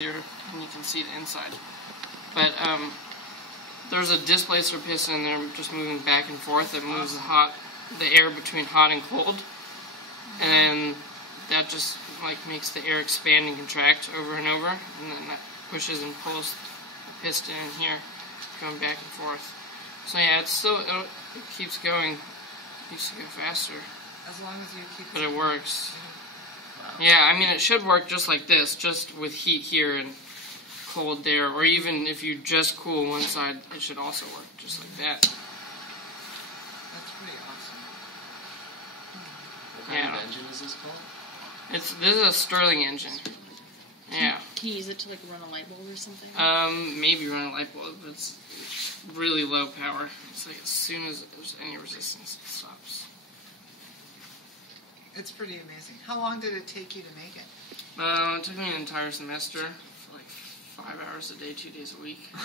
here, and you can see the inside. But there's a displacer piston in there just moving back and forth that moves the air between hot and cold, and that just like makes the air expand and contract over and over, and then that pushes and pulls the piston in here, going back and forth. So yeah, it keeps going. It used to go faster. As long as you keep. But it works. Yeah, I mean it should work just like this, just with heat here and cold there, or even if you just cool one side, it should also work just like that. That's pretty awesome. What kind of engine is this called? This is a Stirling engine. Yeah. Can you use it to like run a light bulb or something? Maybe run a light bulb, but it's really low power. It's like as soon as there's any resistance, it stops. It's pretty amazing. How long did it take you to make it? It took me an entire semester for like 5 hours a day, 2 days a week. Wow.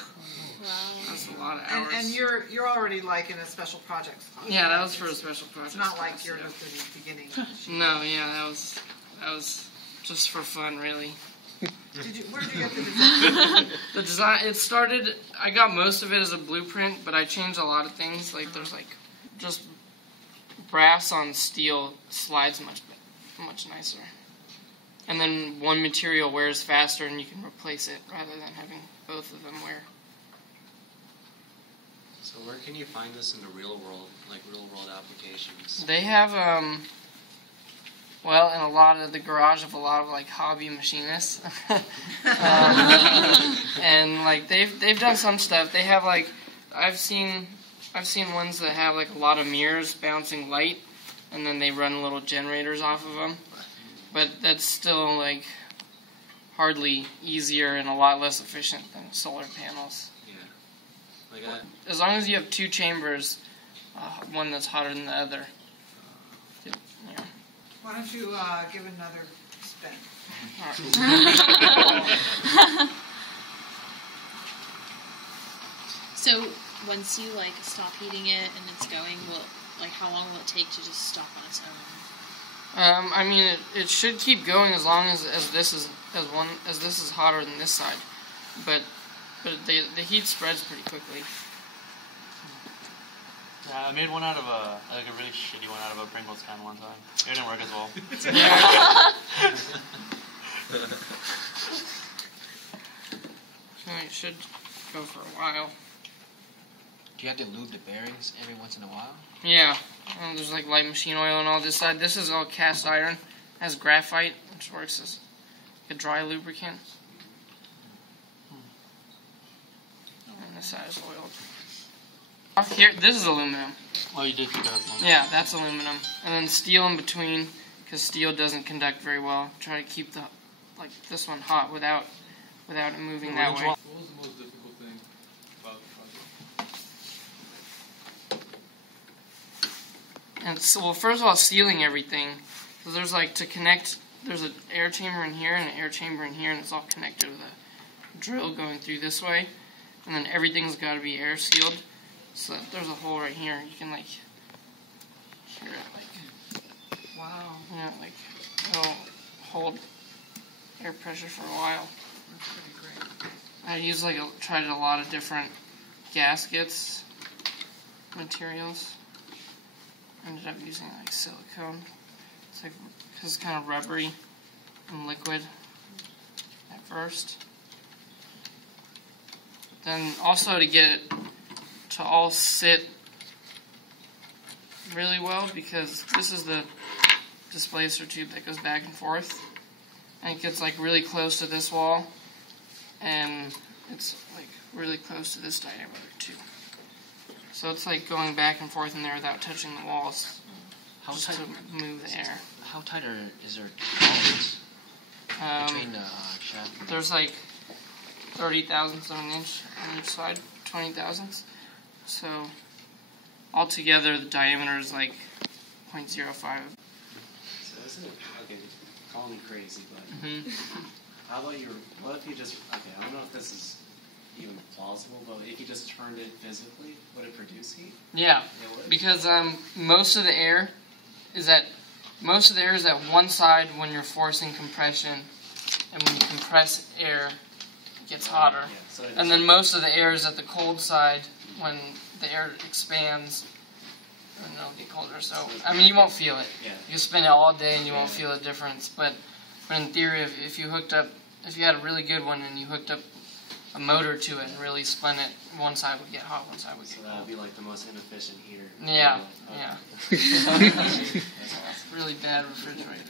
That's a lot of hours. And you're already like in a special project. Yeah, that was for a special project. It's not like you're just in the beginning. No, yeah, that was just for fun, really. Where did you get the design? The design, it started, I got most of it as a blueprint, but I changed a lot of things. Like there's like just brass on steel slides much nicer. And then one material wears faster and you can replace it rather than having both of them wear. So where can you find this in the real world, like real world applications? They have, well, in a lot of the garage of a lot of like hobby machinists. And like they've done some stuff. They have like, I've seen ones that have like a lot of mirrors bouncing light, and then they run little generators off of them. But that's still like hardly easier and a lot less efficient than solar panels. Yeah. Like as long as you have two chambers, one that's hotter than the other. Yeah. Why don't you give another spin? So once you like stop heating it and it's going, how long will it take to just stop on its own? I mean, it should keep going as long as this is hotter than this side, but the heat spreads pretty quickly. Yeah, I made one out of a really shitty one out of a Pringles can one time. It didn't work as well. So it should go for a while. Do you have to lube the bearings every once in a while? Yeah, there's like light machine oil on all this side. This is all cast iron. It has graphite, which works as a dry lubricant. And this side is oiled. Off here, this is aluminum. Oh, you did keep that one. Yeah, that's aluminum. And then steel in between, because steel doesn't conduct very well. Try to keep this one hot without it moving that way. What was the most difficult thing about the project? And so, well, first of all, sealing everything. So there's like to connect. There's an air chamber in here and an air chamber in here, and it's all connected with a drill going through this way. And then everything's got to be air sealed. So there's a hole right here. You can like hear it, like Wow. yeah, like it'll hold air pressure for a while. That's pretty great. I used tried a lot of different gaskets, materials. Ended up using like silicone. It's like because it's kind of rubbery and liquid at first. Then also to get it to all sit really well, because this is the displacer tube that goes back and forth, and it gets like really close to this wall, and it's like really close to this diameter too. So it's like going back and forth in there without touching the walls. How just tight? to move the air. How tight is there tolerance between the shaft? There's like 30 thousandths of an inch on each side, 20 thousandths. So altogether the diameter is like 0.05. So isn't it, okay, call me crazy, but how about what if you just, okay, I don't know if this is even plausible, but if you just turned it physically, would it produce heat? Yeah, It would? because most of the air is at one side when you're forcing compression, and when you compress air, it gets hotter. Yeah, so And then most of the air is at the cold side. When the air expands, and it'll get colder. So, I mean, you won't feel it. Yeah. You spin it all day and you won't feel a difference. But in theory, if you had a really good one and you hooked up a motor to it and really spun it, one side would get hot, one side would get So cold. that would be like the most inefficient heater. Yeah, Okay. yeah. That's awesome. Really bad refrigerator.